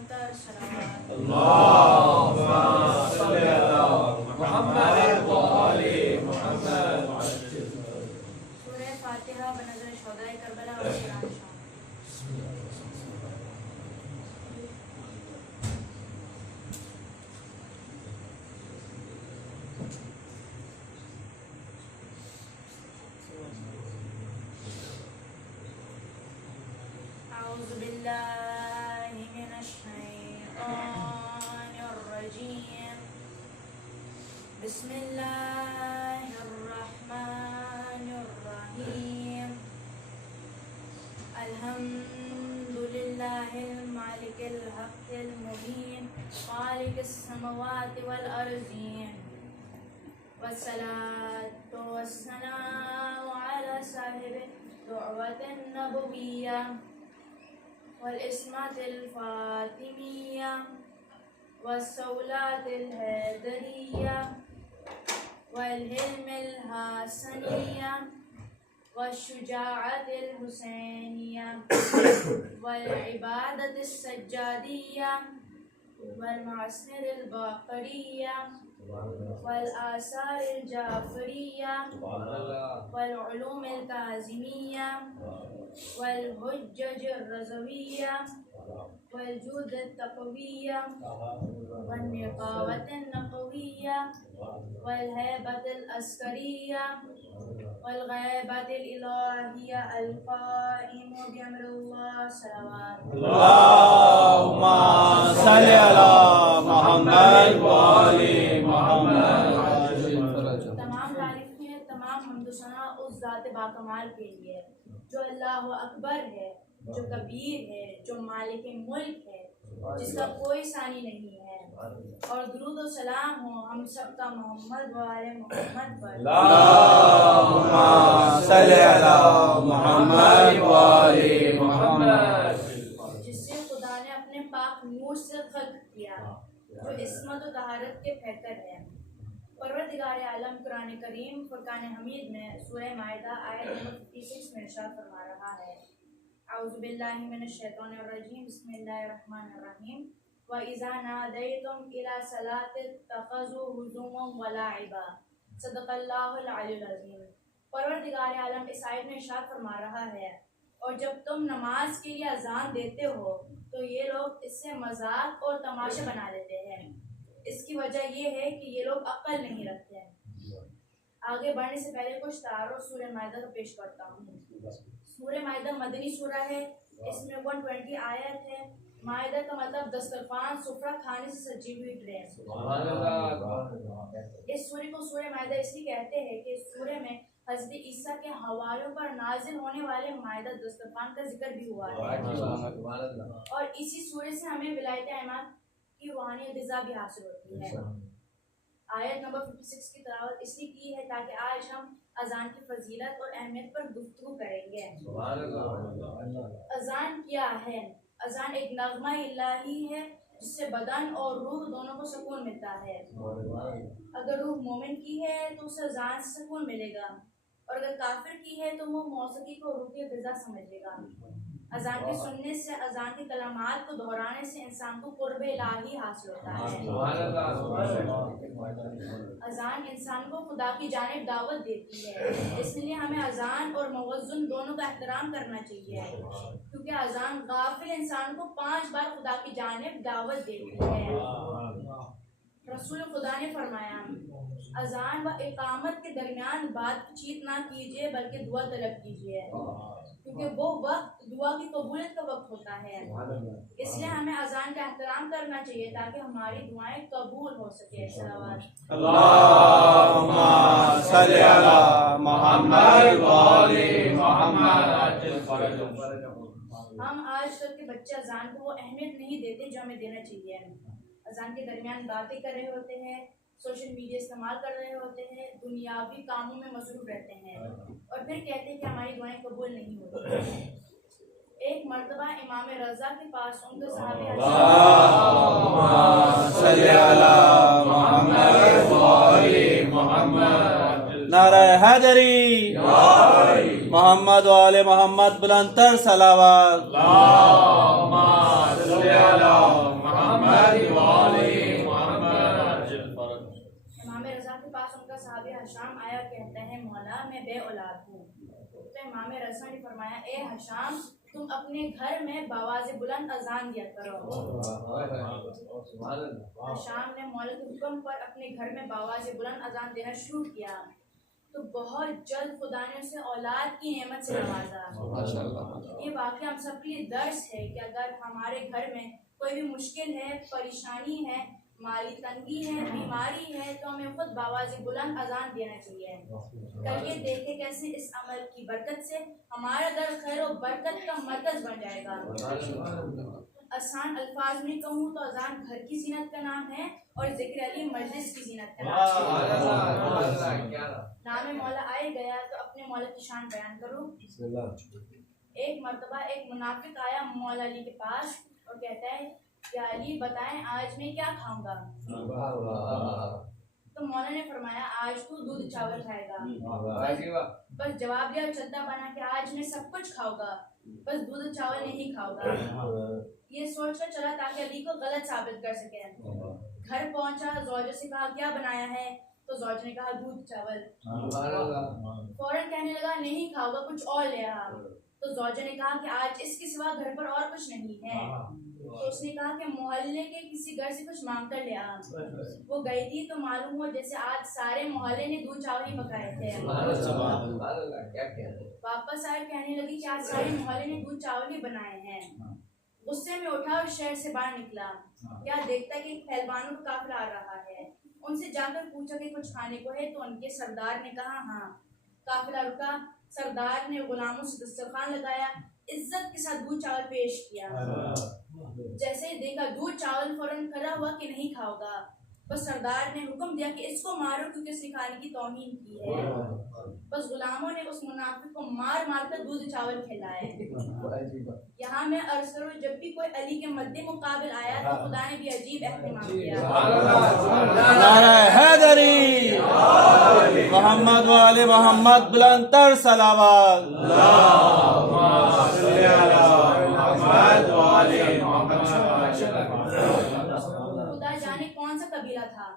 بلندتر صلوات. اللهم صل على محمد وآل محمد. سورہ فاتحہ بنظر شہدائے کربلا و شیران شام. أعوذ بالله من الشيطان الرجيم. بسم الله الرحمن الرحيم. الحمد لله المالك الحق المبين خالق السماوات والأرضين، والصلاة والسلام على صاحب الدعوة النبوية والإسمة الفاطمية والصولات الهيدرية والهلم الحسنية والشجاعة الحسينية والعبادة السجادية والمعصر الباقرية والآثار الجعفرية والعلوم الكاظمية والحجج الرضوية والجود التقوية والنقاوة النقوية والهيبة العسكرية والغيبة الإلهية القائم بأمر الله صلوات. اللهم صل على محمد وآل محمد. تمام تعریفیں تمام حمد و ثنا اس ذات باکمال کے لیے جو اللہ اکبر ہے، جو کبیر ہے، جو مالک ملک ہے، جس کا کوئی ثانی نہیں ہے. اور درود و سلام ہو ہم سب کا محمد و آل محمد پر. اللهم صل على محمد وآل محمد. جس سے خدا نے اپنے پاک نور سے خلق کیا، جو عصمت و طہارت کے پیکر ہے. پروردگار عالم قرآن کریم فرقان حمید میں سورہ مائدہ آیت نمبر 56 میں ارشاد فرما رہا ہے: اعوذ باللہ من الشیطان الرجیم، بسم اللہ الرحمن الرحیم. وَإِذَا نَادَيْتُمْ إِلَى الصَّلَاةِ اتَّخَذُوهُ هُزُوًا وَلَعِبًا. صدق اللہ العلی العظیم. پروردگار عالم اس آیت میں ارشاد فرما رہا ہے: اور جب تم نماز کے لیے اذان دیتے ہو تو یہ لوگ اس سے مذاق اور تماشا بنا لیتے ہیں. اس کی وجہ یہ ہے کہ یہ لوگ عقل نہیں رکھتے ہیں. آگے بڑھنے سے پہلے کچھ تعارف سورہ مائدہ کا پیش کرتا ہوں. سورہ مائدہ مدنی سورہ ہے. اس میں 120 آیت ہے. مائدہ کا مطلب دسترخوان، سفرہ، کھانے سے سجی ہوئی ٹرے. اس سورہ کو سورہ مائدہ اس لیے کہتے ہیں کہ اس سورہ میں حضرت عیسیٰ کے حواریوں پر نازل ہونے والے مائدہ دسترخوان کا ذکر بھی ہوا ہے. اور اسی سورہ سے ہمیں ولایت اعماد کی روحانی غذا بھی حاصل ہوتی ہے. آیت نمبر 56 کی تلاوت اس لیے کی ہے تاکہ آج ہم اذان کی فضیلت اور اہمیت پر گفتگو کریں گے. اذان کیا ہے؟ اذان ایک نغمہ الہی ہے جس سے بدن اور روح دونوں کو سکون ملتا ہے. اگر روح مومن کی ہے تو اسے اذان سے سکون ملے گا، اور اگر کافر کی ہے تو وہ موسیقی کو روح کی غذا سمجھے گا. اذان کے سننے سے، اذان کے کلمات کو دہرانے سے انسان کو قرب الہی حاصل ہوتا ہے. اذان انسان کو خدا کی جانب دعوت دیتی ہے. اس لیے ہمیں اذان اور مؤذن دونوں کا احترام کرنا چاہیے، کیونکہ اذان غافل انسان کو 5 بار خدا کی جانب دعوت دیتی ہے. رسول خدا نے فرمایا: اذان و اقامت کے درمیان بات چیت نہ کیجیے بلکہ دعا طلب کیجیے، کیونکہ وہ وقت دعا کی قبولیت کا وقت ہوتا ہے. اس لیے ہمیں اذان کا احترام کرنا چاہیے تاکہ ہماری دعائیں قبول ہو سکے. صلوات. اللهم صل على محمد وآل محمد. ہم آج کل کے بچے اذان کو وہ اہمیت نہیں دیتے جو ہمیں دینا چاہیے. اذان کے درمیان باتیں کر رہے ہوتے ہیں، سوشل میڈیا استعمال کر رہے ہوتے ہیں، دنیاوی کاموں میں مصروف رہتے ہیں، اور پھر کہتے ہیں کہ ہماری دعائیں قبول نہیں ہوتی. ایک مرتبہ امام رضا کے پاس ان کے صحابی نعرہ حیدری، محمد و آل محمد بلندتر صلوات. بے اولاد ہوں۔ تو امام رضا نے فرمایا اے ہشام تم اپنے گھر میں بآواز بلند اذان دیا کرو۔ ہشام نے مولا کے حکم پر اپنے گھر میں بآواز بلند اذان دینا شروع کیا تو بہت جلد خدا نے اسے اولاد کی نعمت سے نوازا۔ یہ واقعہ ہم سب کے لیے درس ہے کہ اگر ہمارے گھر میں کوئی بھی مشکل ہے، پریشانی ہے، مالی تنگی ہے، بیماری ہے، تو ہمیں خود بآواز بلند اذان دینا چاہیے۔ کر کے دیکھیں کیسے اس عمل کی برکت سے ہمارا گھر خیر و برکت کا مرکز بن جائے گا۔ آسان الفاظ میں کہوں تو اذان گھر کی زینت کا نام ہے اور ذکر علی مجلس کی زینت کا نام ہے۔ نام مولا آئے گیا تو اپنے مولا کی شان بیان کرو۔ ایک مرتبہ ایک منافق آیا مولا علی کے پاس اور کہتا ہے یا علی بتائیں آج میں کیا کھاؤں گا؟ تو مولا نے فرمایا آج تو دودھ چاول کھائے گا۔ بس جواب دیا چلتا بنا کہ آج میں سب کچھ کھاؤں گا بس دودھ چاول نہیں کھاؤں گا۔ یہ سوچ کر چلا تاکہ علی کو غلط ثابت کر سکے۔ گھر پہنچا، زوجہ سے کہا کیا بنایا ہے؟ تو زوج نے کہا دودھ چاول۔ فوراً کہنے لگا نہیں کھاؤ گا کچھ اور لے آ۔ تو زوجہ نے کہا کہ آج اس کے سوا گھر پر اور کچھ نہیں ہے۔ تو اس نے کہا کہ محلے کے کسی گھر سے کچھ مانگ کر لے آ۔ وہ گئی تھی تو معلوم ہوا جیسے آج سارے محلے نے دودھ چاول ہی پکائے تھے۔ واپس آئے کہنے لگی کہ آج سارے محلے نے دودھ چاول ہی بنائے ہیں۔ غصے میں اٹھا اور شہر سے باہر نکلا۔ کیا دیکھتا ہے کہ پہلوانوں کا قافلہ آ رہا ہے۔ ان سے جا کر پوچھا کہ کچھ کھانے کو ہے تو ان کے سردار نے کہا ہاں۔ قافلہ رکا، سردار نے غلاموں سے دسترخوان لگایا، عزت کے ساتھ دودھ چاول پیش کیا۔ جیسے ہی دیکھا دودھ چاول فوراً کھڑا ہوا کہ نہیں کھاؤ گا۔ بس سردار نے حکم دیا کہ اس کو مارو کیونکہ اس نے کھانے کی توہین کی ہے۔ بس غلاموں نے اس منافق کو مار مار کر دودھ چاول کھلائے۔ یہاں میں عرض کروں جب بھی کوئی علی کے مد مقابل آیا تو خدا نے بھی عجیب اہتمام کیا۔ نعرہ حیدری، محمد و آل محمد بلند تر صلوات۔ خدا جانے کون سا قبیلہ تھا،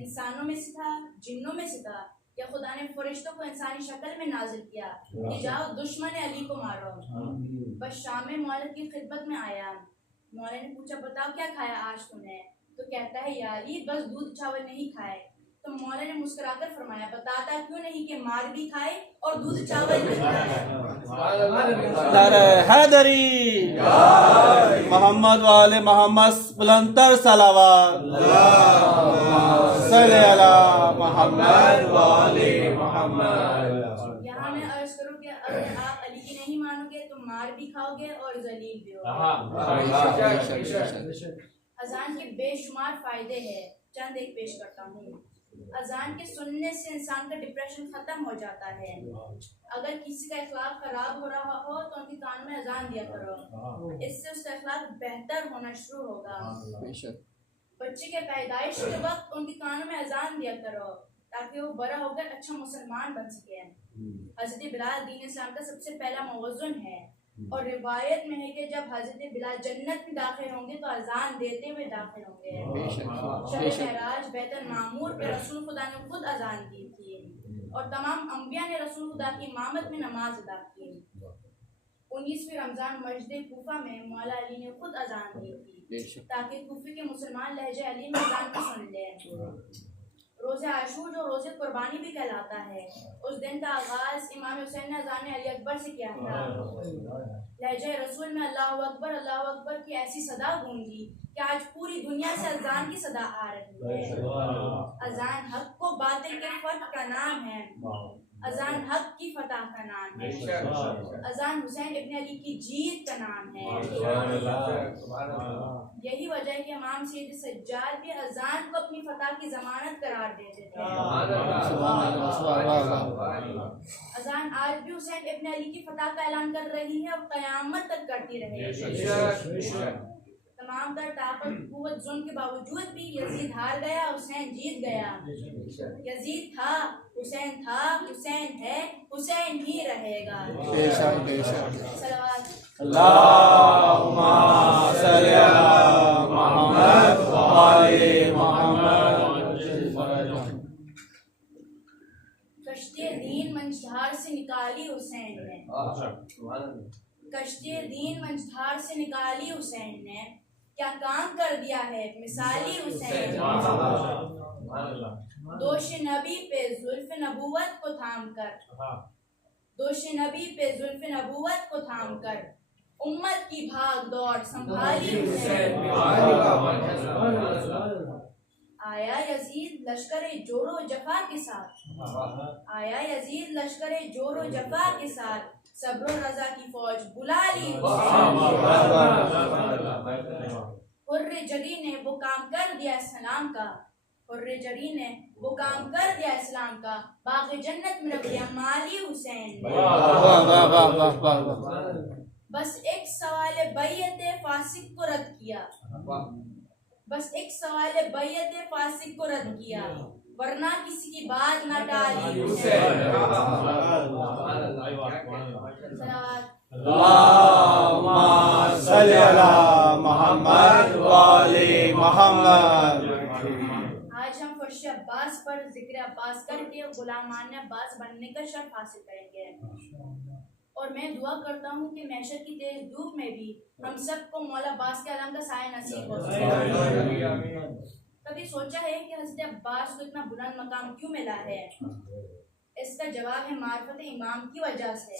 انسانوں میں سے تھا، جنوں میں سے تھا، یا خدا نے فرشتوں کو انسانی شکل میں نازل کیا کہ جاؤ دشمن علی کو مارو۔ بس شام میں مولا کی خدمت میں آیا۔ مولا نے پوچھا بتاؤ کیا کھایا آج تم نے؟ تو کہتا ہے یا علی بس دودھ چاول نہیں کھائے۔ تو مولا نے مسکرا کر فرمایا بتاتا کیوں نہیں کہ مار بھی کھائے اور دودھ چاول بھی کھائے۔ نعرہ حیدری، محمد و آل محمد بلند تر صلوات۔ صلی علی محمد و آل محمد۔ یہاں میں عرض کروں کہ اگر آپ علی کی نہیں مانو گے تو مار بھی کھاؤ گے اور ذلیل بھی ہوگے۔ اذان کے بے شمار فائدے ہیں، چند ایک پیش کرتا ہوں۔ اذان کے سننے سے انسان کا ڈپریشن ختم ہو جاتا ہے۔ اگر کسی کا اخلاق خراب ہو رہا ہو تو ان کے کان میں اذان دیا کرو، اس سے اس کا اخلاق بہتر ہونا شروع ہوگا۔ بچے کے پیدائش کے وقت ان کے کانوں میں اذان دیا کرو تاکہ وہ بڑا ہو کر اچھا مسلمان بن سکے۔ حضرت بلال دین اسلام کا سب سے پہلا موزن ہے اور روایت میں ہے کہ جب حضرت بلال جنت میں داخل ہوں گے تو اذان دیتے ہوئے داخل ہوں گے۔ شب معراج بیت المعمور پہ رسول خدا نے خود اذان دی تھی اور تمام انبیاء نے رسول خدا کی امامت میں نماز ادا کی۔ 19ویں رمضان مسجد کوفہ میں مولا علی نے خود اذان دی تھی تاکہ کوفے کے مسلمان لہجہ علی میں اذان کو سن لیں۔ روزہ عاشور جو روزہ قربانی بھی کہلاتا ہے، اس دن کا آغاز امام حسین نے اذان علی اکبر سے کیا تھا۔ لہجہ رسول میں اللہ اکبر کی ایسی صدا گونجی کہ آج پوری دنیا سے اذان کی صدا آ رہی ہے۔ اذان حق کو باطل کے فرق کا نام ہے، اذان حق کی فتح کا نام ہے، اذان حسین ابن علی کی جیت کا نام ہے۔ یہی وجہ ہے کہ امام سید سجاد بھی اذان کو اپنی فتح کی ضمانت قرار دیتے تھے۔ اذان آج بھی حسین ابن علی کی فتح کا اعلان کر رہی ہے اور قیامت تک کرتی رہے گی۔ تمام تر طاقت قوت ظلم کے باوجود بھی یزید ہار گیا، حسین جیت گیا۔ یزید تھا، حسین تھا، حسین ہے، حسین ہی رہے گا۔ صلوات اللہم صلی علی محمد و آل محمد۔ کشتی دین منجھار سے کشتی دین منجھار سے نکالی حسین نے، کیا کام کر دیا ہے مثالی حسین نے۔ دوش نبی پہ زلف نبوت کو تھام کر، دوش نبی پہ زلف نبوت کو تھام کر، امت کی بھاگ دوڑ سنبھالی حسین۔ آیا یزید لشکر جور و جفا کے ساتھ، آیا یزید لشکر جور و جفا کے ساتھ، صبر و رضا کی فوج بلا لی حسین۔ حر جری نے وہ کام کر دیا اسلام کا، حر جری نے وہ کام کر دیا اسلام کا، باغ جنت میں رکھ دیا مالی حسین نے۔ بس ایک سوال بیعت فاسق کو رد کیا، بس ایک سوال بیعت فاسق کو رد کیا، ورنہ کسی کی بات نہ ٹالی حسین۔ اللہم صلی علی محمد وآل محمد۔ آج ہم فرش عباس پر ذکر عباس کر کے غلامان عباس بننے کا شرف حاصل کریں گے، اور میں دعا کرتا ہوں کہ معیشت کی تیز دھوپ میں بھی ہم سب کو مولا عباس کے علم کا سایہ نصیب ہو سکے۔ کبھی سوچا ہے کہ حضرت عباس کو اتنا بلند مقام کیوں ملا ہے؟ اس کا جواب ہے معرفت امام کی وجہ سے۔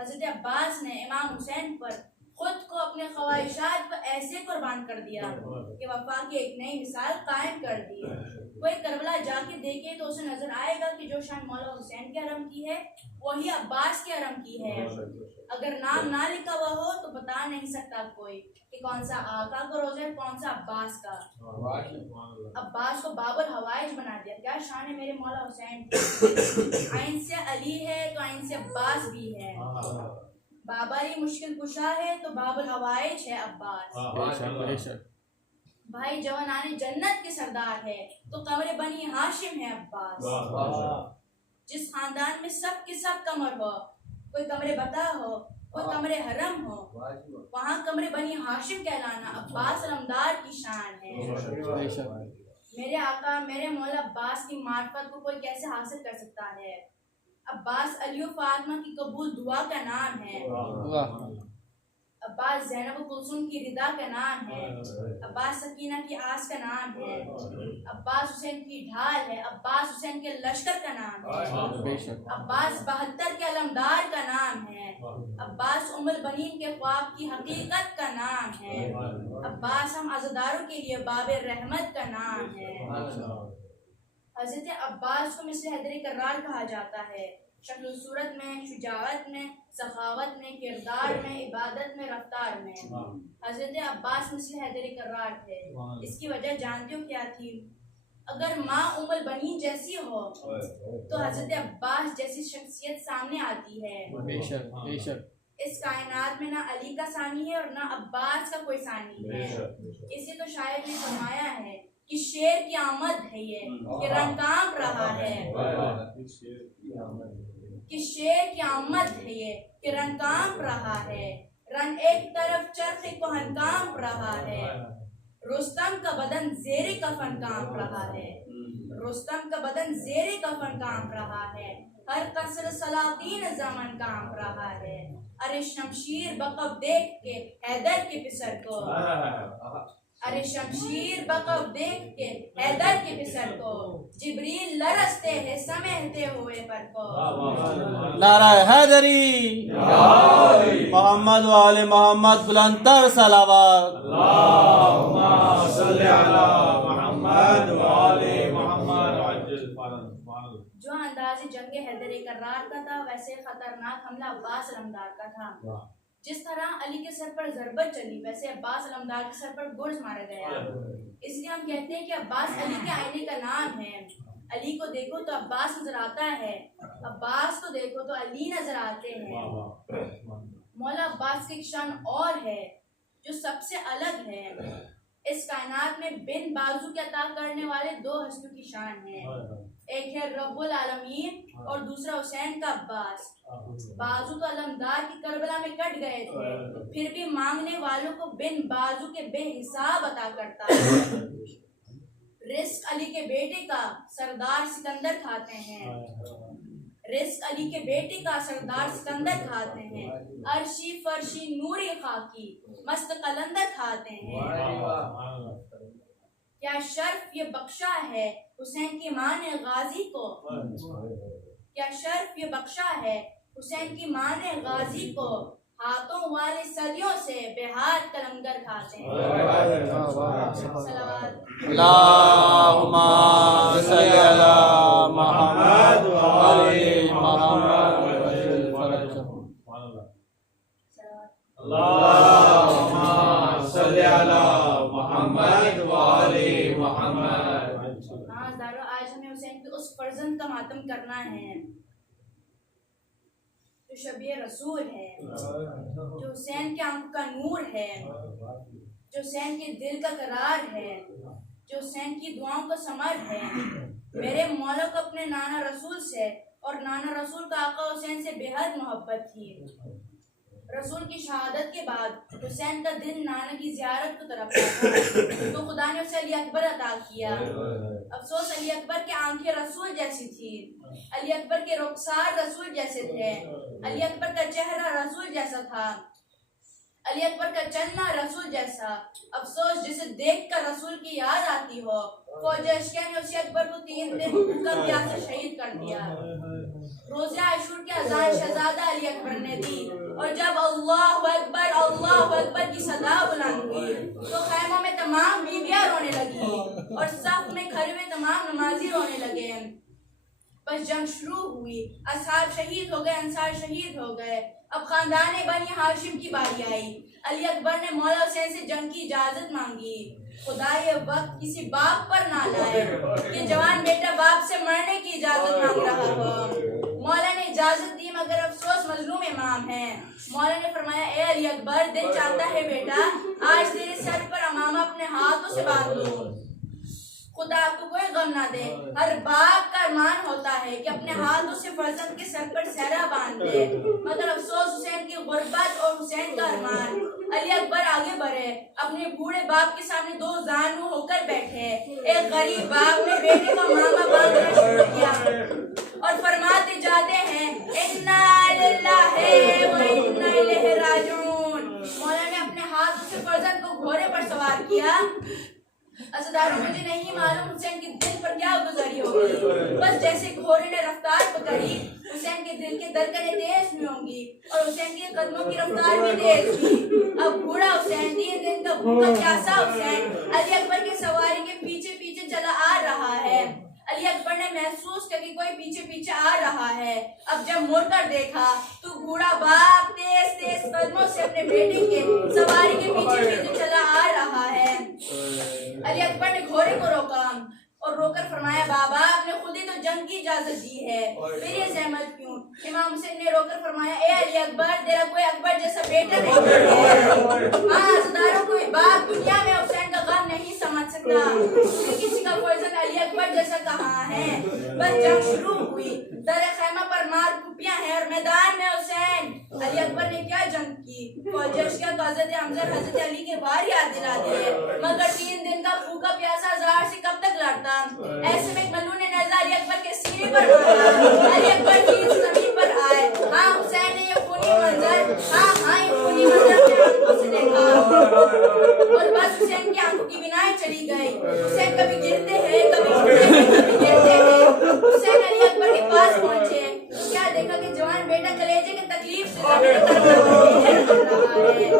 حضرت عباس نے امام حسین پر خود کو اپنے خواہشات پر ایسے قربان کر دیا کہ وفا کی ایک نئی مثال قائم کر دی۔ کوئی کربلا جا کے دیکھے تو اسے نظر آئے گا کہ جو شان مولا حسین کے حرم کی ہے وہی عباس کے حرم کی ہے۔ اگر نام نہ لکھا ہوا ہو تو بتا نہیں سکتا کوئی کہ کون سا آقا کا روزہ ہے کون سا عباس کا۔ عباس کو باب الحوائج بنا دیا، کیا شان ہے میرے مولا حسین کی۔ عین سے علی ہے تو عین سے عباس بھی ہے، بابا علی مشکل کشا ہے تو باب الحوائج ہے عباس۔ بھائی جوانان جنت کے سردار ہے تو قمر بنی ہاشم ہے عباس۔ جس خاندان میں سب کے سب قمر ہو، کوئی قمر بتا ہو کوئی قمر حرم ہو، وہاں قمر بنی ہاشم کہلانا عباس علمدار کی شان ہے۔ میرے آقا میرے مولا عباس کی معرفت کو کوئی کیسے حاصل کر سکتا ہے؟ عباس علی و فاطمہ کی قبول دعا کا نام ہے، عباس زینب و کلثوم کی رضا کا نام ہے، عباس سکینہ کی آس کا نام ہے، عباس حسین کی ڈھال ہے، عباس حسین کے لشکر کا نام ہے، عباس 72 کے علمدار کا نام ہے، عباس ام البنین کے خواب کی حقیقت کا نام ہے، عباس ہم عزاداروں کے لیے باب رحمت کا نام ہے۔ حضرت عباس کو مثل حیدر کرار کہا جاتا ہے، شکل و صورت میں، شجاعت میں، سخاوت میں، کردار میں، عبادت میں، رفتار میں۔ حضرت عباس مثل حیدر کرار تھے۔ اس کی وجہ جانتے ہو کیا تھی؟ اگر ماں ام البنین جیسی ہو تو حضرت عباس جیسی شخصیت سامنے آتی ہے۔ اس کائنات میں نہ علی کا ثانی ہے اور نہ عباس کا کوئی ثانی ہے۔ اسی تو شاعر نے فرمایا ہے کہ شیر کی آمد ہے یہ کہ رنگ کانپ رہا ہے، کہ شیر کی آمد ہے یہ کہ رنگ کانپ رہا ہے، رنگ ایک طرف چرخ کہن کانپ رہا ہے، رستم کا بدن زیر کفن کانپ رہا ہے، رستم کا بدن زیر کفن کانپ رہا ہے، ہر قصر سلاطین زمن کانپ رہا ہے۔ ارے شمشیر بقب دیکھ کے حیدر کے پسر کو، ارے شمشیر بقب دیکھ کے حیدر کے پسر کو، جبریل لرزتے ہیں سمیٹے ہوئے پر کو۔ نعرہ حیدری، محمد و آل محمد، بلند تر صلوات۔ اللہم صلی علی محمد و آل محمد عجل فرج۔ جو انداز جنگ حیدر کرار کا تھا ویسے خطرناک حملہ عباس علمدار کا تھا۔ جس طرح علی کے سر پر ضربت چلی ویسے عباس علمدار کے سر پر گرز مارا گیا۔ اس لیے ہم کہتے ہیں کہ عباس علی کے آئینے کا نام ہے۔ علی کو دیکھو تو عباس نظر آتا ہے، عباس کو دیکھو تو علی نظر آتے ہیں۔ مولا عباس کی ایک شان اور ہے جو سب سے الگ ہے۔ اس کائنات میں بن بازو کے عطا کرنے والے دو ہستیوں کی شان ہے، ایک ہے رب العالمین اور دوسرا حسین کا عباس۔ بازو تو علمدار کی کربلا میں کٹ گئے تھے، پھر بھی مانگنے والوں کو بن بازو کے بے حساب عطا کرتا ہے۔ رزق علی کے بیٹے کا سردار سکندر کھاتے ہیں، رزق علی کے بیٹے کا سردار سکندر کھاتے ہیں، عرشی فرشی نوری خاکی مست قلندر کھاتے ہیں۔ کیا شرف یہ بخشا ہے حسین کی ماں نے غازی کو، کیا شرف یہ بخشا ہے حسین کی ماں نے غازی کو، ہاتھوں والے صدیوں سے بے ہاتھ کلنگر کھاتے ہیں۔ اللہم صلی علی محمد وآل محمد وعجل فرجهم۔ اللہم صلی علی محمد وآل محمد۔ ہاں زارو، آج ہمیں حسین کے اس فرزند کا ماتم کرنا ہے جو شبیہ رسول ہے، جو حسین کے آنکھوں کا نور ہے، جو حسین کے دل کا قرار ہے، جو حسین کی دعاؤں کا ثمر ہے۔ میرے مولا کو اپنے نانا رسول سے اور نانا رسول کا آقا حسین سے بے حد محبت تھی۔ رسول کی شہادت کے بعد حسین کا دل نانا کی زیارت کو طرف تھا، تو خدا نے اسے علی اکبر عطا کیا۔ افسوس علی اکبر کی آنکھیں رسول جیسی تھی، علی اکبر کے رخسار رسول جیسے تھے، علی اکبر کا چہرہ رسول جیسا تھا، علی اکبر کا چلنا رسول جیسا۔ افسوس جسے دیکھ کر رسول کی یاد آتی ہو، فوج عشقیہ نے اسی اکبر کو 3 دن بھوکا پیاسا شہید کر دیا۔ روزہ عاشور کی اذان شہزادہ علی اکبر نے دی، اور جب اللہ اکبر کی صدا بلند ہوئی تو خیموں میں تمام بیویاں رونے لگی اور صف میں کھڑے ہوئے تمام نمازی رونے لگے۔ بس جنگ شروع ہوئی، اصحاب شہید ہو گئے، انصار شہید ہو گئے۔ اب خاندان بنی ہاشم کی باری آئی۔ علی اکبر نے مولا حسین سے جنگ کی اجازت مانگی۔ خدا یہ وقت کسی باپ پر نہ لائے کہ جوان بیٹا باپ سے مرنے کی اجازت مانگ رہا ہو۔ مولا نے اجازت دی، مگر افسوس مظلوم امام ہے۔ مولا نے فرمایا، اے علی اکبر، دل چاہتا ہے بیٹا آج تیرے سر پر امامہ اپنے ہاتھوں سے باندھ لوں، خدا آپ کو کوئی غم نہ دے۔ ہر باپ کا ارمان ہوتا ہے کہ اپنے ہاتھوں سے فرزند کے سر پر سہرا باندھ دے، مگر افسوس حسین کی غربت اور حسین کا ارمان۔ علی اکبر آگے بڑھے، اپنے بوڑھے باپ کے سامنے 2 زانو ہو کر بیٹھے۔ ایک غریب باپ نے بیٹے کو ماما باندھنا شروع کیا اور فرماتے جاتے ہیں، اِنَّا لِلَّهِ وَإِنَّا إِلَيْهِ رَاجِعُونَ۔ مولا نے اپنے ہاتھوں سے فرزند کو گھوڑے پر سوار کیا۔ عزیزانو، مجھے نہیں معلوم حسین کے دل پر کیا گزری ہوگی، بس جیسے گھوڑے نے رفتار پکڑی حسین کے دل کے دھڑکنیں تیز ہوئی ہوں گی اور حسین کے قدموں کی رفتار بھی تیز تھی۔ اب بوڑھا حسین، 3 دن کا بھوکا پیاسا حسین علی اکبر کی سواری کے پیچھے پیچھے چلا آ رہا ہے۔ علی اکبر نے محسوس کیا کہ کوئی پیچھے پیچھے آ رہا ہے۔ اب جب مڑ کر دیکھا تو بوڑھا باپ تیز تیز قدموں سے اپنے بیٹے کے سواری کے پیچھے پیچھے چلا آ رہا ہے۔ علی اکبر نے گھوڑے کو روکا اور رو کر فرمایا، بابا آپ نے خود ہی تو جنگ کی اجازت دی ہے، پھر یہ زحمت کیوں؟ امام حسین نے رو کر فرمایا، اے علی اکبر، تیرا کوئی اکبر جیسا بیٹا نہیں ہے۔ ہاں عزیزانو، کوئی باپ دنیا میں حسین کا غم نہیں سمجھ سکتا، کسی کا فرزند علی اکبر جیسا کہاں ہے۔ بس جنگ شروع ہوئی، در خیمہ پر مار کپیاں ہیں اور میدان میں حسین۔ علی اکبر نے کیا جنگ کی، فوج عشقیہ کو حضرت حمزہ اور حضرت علی کے وار یاد دلا دیے، مگر 3 دن کا بھوکا پیاسا زہر سے کب تک لڑتا؟ ایسے میں ملون نے نیزہ علی اکبر کے سینے پر مارا، علی اکبر چیز زمین پر آئے۔ ہاں حسین نے یہ خونی منظر، یہ خونی منظر اپنے آنکھوں سے دیکھا اور بس حسین کی آنکھوں کی بینائی چلی گئی۔ حسین کبھی گرتے ہیں، کبھی گرتے ہیں۔ حسین علی اکبر کے پاس پہنچے تو کیا دیکھا کہ جوان بیٹا کلیجے کی تکلیف سے زمین پر رہا ہے۔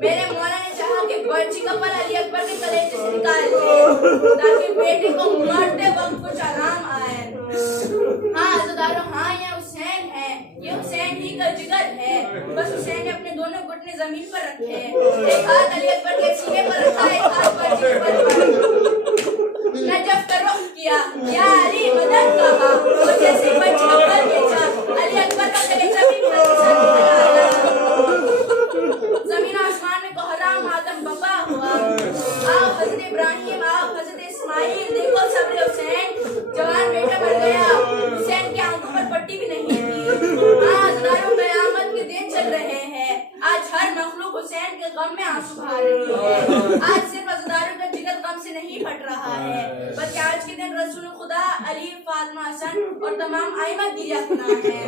میرے مولا نے چاہا کہ برچی کا پل علی اکبر کے کلیجے سے نکال دے تاکہ بیٹے کو مرتے وقت کچھ آرام آئے۔ ہاں عزیزانو، ہاں یہ حسین ہے، یہ حسین ہی کا جگر ہے۔ بس حسین نے اپنے دونوں گھٹنے زمین پر رکھے، ایک ہاتھ علی اکبر کے سینے پر رکھا، ایک ہاتھ برچی کے پل پر نجف کا رخ کیا، یا علی مدد کہا اور جیسے برچی کا پل کھینچا علی اکبر کا کلیجہ بھی پھر زمین آسمان میں کوہرام ماتم بپا ہوا۔ آؤ حضرت ابراہیم، آؤ حضرت اسماعیل، دیکھو صبر حسین، جوان بیٹا مر گیا، حسین کی آنکھوں پر پٹی بھی نہیں تھی۔ ہاں ہزاروں قیامت کے دن چل رہے ہیں، آج ہر مخلوق حسین کے غم میں آنسو بہا رہی ہے۔ آج صرف عزاداروں کا جگر غم سے نہیں پھٹ رہا ہے، بلکہ آج کے دن رسول خدا علی فاطمہ حسن اور تمام ائمہ گریہ کناں ہیں۔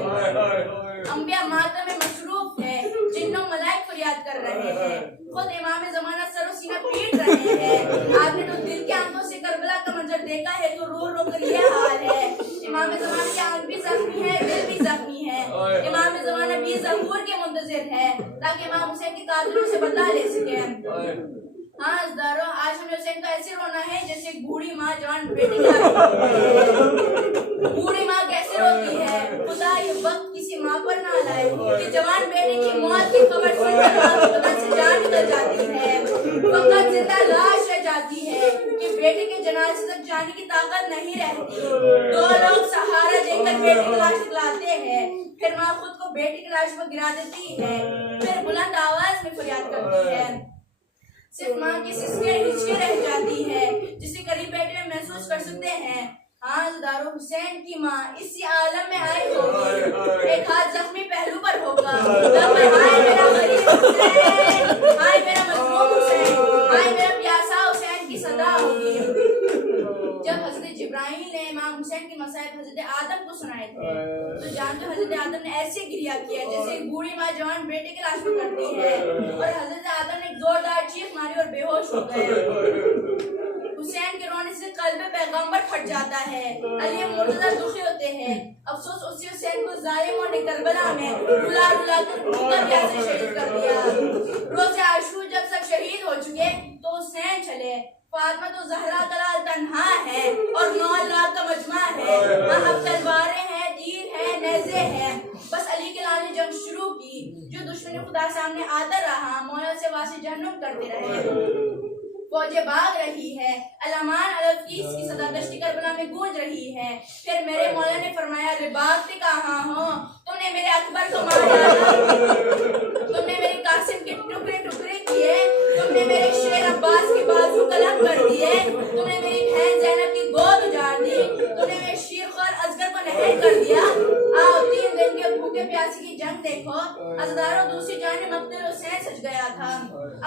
انبیاء ماتم میں مصروف ہے، جن و ملائک فریاد کر رہے ہیں، خود امام زمانہ سر و سینہ پیٹ رہے ہیں۔ آپ نے تو دل کے آنکھوں سے کربلا کا منظر دیکھا ہے تو رو رو کر یہ حال ہے۔ امام زمانہ کی آنکھ بھی زخمی ہے، دل بھی زخمی ہے۔ امام زمانہ بھی ظہور کے منتظر ہے تاکہ امام حسین کے قاتلوں سے بدلہ لے سکیں۔ ہاں ازدارو، آج ہمیں حسین کا ایسے رونا ہے جیسے ایک بوڑھی ماں جوان بیٹی کا بوڑھی ماں کیسے روتی ہے؟ خدا یہ وقت کسی ماں پر نہ لائے کہ جوان بیٹی کی موت کی خبر سن کر ماں کے بدن سے جان نکل جاتی ہے، فقط زندہ لاش رہ جاتی ہے کہ بیٹے کے جنازے تک جانے کی طاقت نہیں رہتی۔ دو لوگ سہارا دے کر بیٹے کی لاش نکلاتے ہیں، پھر ماں خود کو بیٹی کی لاش پر گرا دیتی ہے، پھر بلند آواز میں فریاد کرتی ہے۔ صرف ماں کی سسکیاں ہچکی رہ جاتی ہے جسے قریب بیٹے میں محسوس کر سکتے ہیں۔ ہاں دارو حسین کی ماں اسی عالم میں آئی ہوگی، ایک ہاتھ زخمی پہلو پر ہوگا، ہائے میرا غریب حسین، ہائے میرا مظلوم حسین، ہائے میرا پیاسا حسین کی صدا ہوگی۔ جب حضرت جبرائیل نے امام حسین کی مصائب حضرت آدم کو سنائے تھے تو جانتے حضرت آدم نے ایسے گریہ کیا جیسے ایک بوڑھی ماں جوان بیٹے کی لاش پر کرتی ہے، اور حضرت آدم نے ایک زوردار چیخ ماری اور بے ہوش ہو گئے۔ حسین کے رونے سے قلب پیغمبر پھٹ جاتا ہے، علی مرتضیٰ دکھی ہوتے ہیں۔ افسوس اسی حسین کو ظالموں نے کربلا میں رلا رلا کر بھوکا پیاسے شہید کر دیا۔ روز عاشور جب سب شہید ہو چکے تو حسین چلے۔ فاطمہ تو زہرا کلال تنہا ہے اور 9 لاکھ کا مجمع ہے، اب تلواریں ہیں، تیر ہیں، نیزے ہیں، بس علی کے لال نے جنگ شروع کی۔ جو دشمن خدا سامنے آتا رہا مولا سے واسی جہنم کرتے رہے۔ فوجیں بھاگ رہی ہے، علمان الفیس کی صدا دشت کربلا میں گونج رہی ہے۔ پھر میرے مولا نے فرمایا رباط کہاں ہو، تم نے میرے اکبر کو مار ڈالا، تم نے میرے قاسم کے ٹکڑے ٹکڑے کیے، تم نے میرے شیر عباس کے بازو قلم کر دیے، تم نے میری بہن زینب کی گود اجاڑ دی، تم نے میرے شیر خور اصغر کو نہل کر دیا۔ آؤ 3 دن کے بھوکے پیاسی کی جنگ دیکھو۔ عزاداروں دوسری جانب مقتل حسین سج گیا تھا،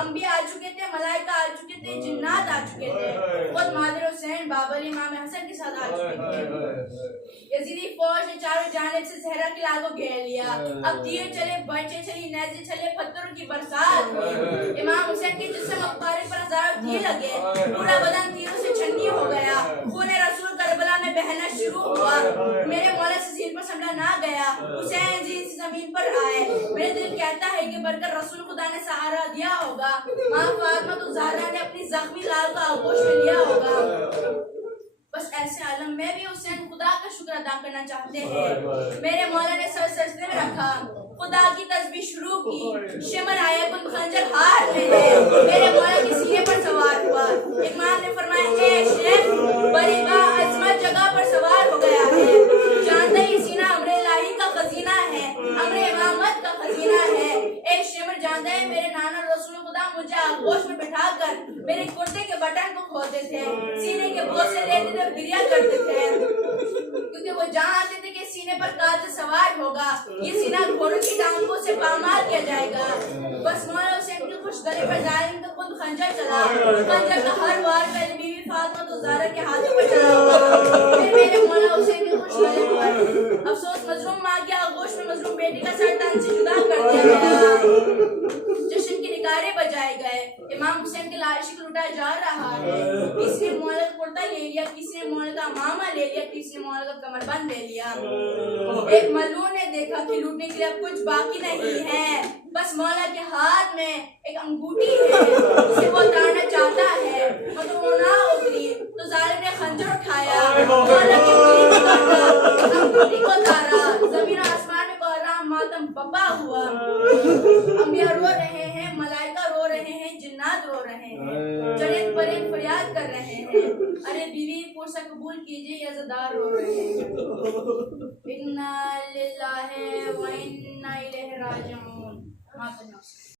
انبیاء آ چکے تھے، ملائکہ آ چکے تھے، جنات آ چکے تھے، خود مادر حسین بابا علی امام حسن کے ساتھ آ چکے تھے۔ یزیدی فوج نے چاروں جانب سے زہرا قلعہ کو گھیر لیا، اب تیر چلے، برچے چلی، نیزے چلے، پتھروں کی برسات ہوئی۔ امام حسین کے جسم مبارک پر ہزاروں تیر لگے، پورا بدن تیروں سے چھنی ہو گیا، خون رسول کربلا میں بہنا شروع ہوا۔ میرے مولا سے زین پر سنبھلا نہ گیا، حسین زین سے زمین پر آئے۔ میرے دل کہتا ہے کہ برکت رسول خدا نے سہارا دیا ہوگا، ماں فاطمہ تو زہرا نے اپنی زخمی لال کو آغوش میں لیا ہوگا۔ بس ایسے عالم میں بھی حسین خدا کا شکر ادا کرنا چاہتے ہیں۔ میرے مولا نے سر سجدے میں رکھا، خدا کی تسبیح شروع کی، شمر آیا کن خنجر ہاتھ میں ہے، میرے مولا کے سینے پر سوار ہوا۔ امام نے فرمایا اے شیخ، بڑی با عظمت جگہ پر سوار ہو گیا ہے، جانتا یہ سینہ امر الہی کا خزینہ ہے، امر امامت کا خزینہ ہے۔ اے شمر جانتا ہے میرے نانا رسول خدا مجھے آغوش میں بٹھا کر میرے کرتے کے بٹن کو کھولتے تھے، سینے کے بوسے لیتے تھے، گریہ کرتے تھے، کیونکہ وہ جانتے تھے کہ سینے پر قاتل سوار ہوگا، یہ سینہ گھوڑوں کی ٹانگوں سے پامال کیا جائے گا۔ بس مولا حسین کی خوش گلے پر ظالم کا خود خنجر چلا، خنجر کا ہر وار پہلے بیوی فاطمہ تو زہرا کے ہاتھوں پر چلا ہوگا، پھر میرے مولا حسین کی خوش گلے پر۔ افسوس مظلوم ماں کی آغوش میں مظلوم بیٹی کا سر تن سے جدا کر دیا گیا۔ جشن کے نگارے بجائے گئے، امام حسین کے لاشی کو لٹایا جا رہا ہے، کسی نے مولا کا کرتا لے لیا، کسی نے مولا کا امامہ لے لیا، کسی نے مولا کا کمر بند لے لیا۔ ایک ملعون نے دیکھا کہ لوٹنے کے لیے اب کچھ باقی نہیں ہے، بس مولا کے ہاتھ میں ایک انگوٹھی ہے جسے وہ اتارنا چاہتا ہے، مگر وہ نہ اتری تو ظالم نے خنجر اٹھایا، مولا کی انگوٹھی کو اتارا، زمین و آسمان میں کوہرام ماتم بپا ہوا۔ انبیاء رو رہے ہیں، ملائکہ رو رہے ہیں، جنات رو رہے ہیں، جنت پرند فریاد کر رہے ہیں، ارے بیوی پرسہ قبول کیجئے، عزادار رو رہے ہیں۔ اِنَّا لِلَّهِ وَإِنَّا إِلَيْهِ رَاجِعُونَ۔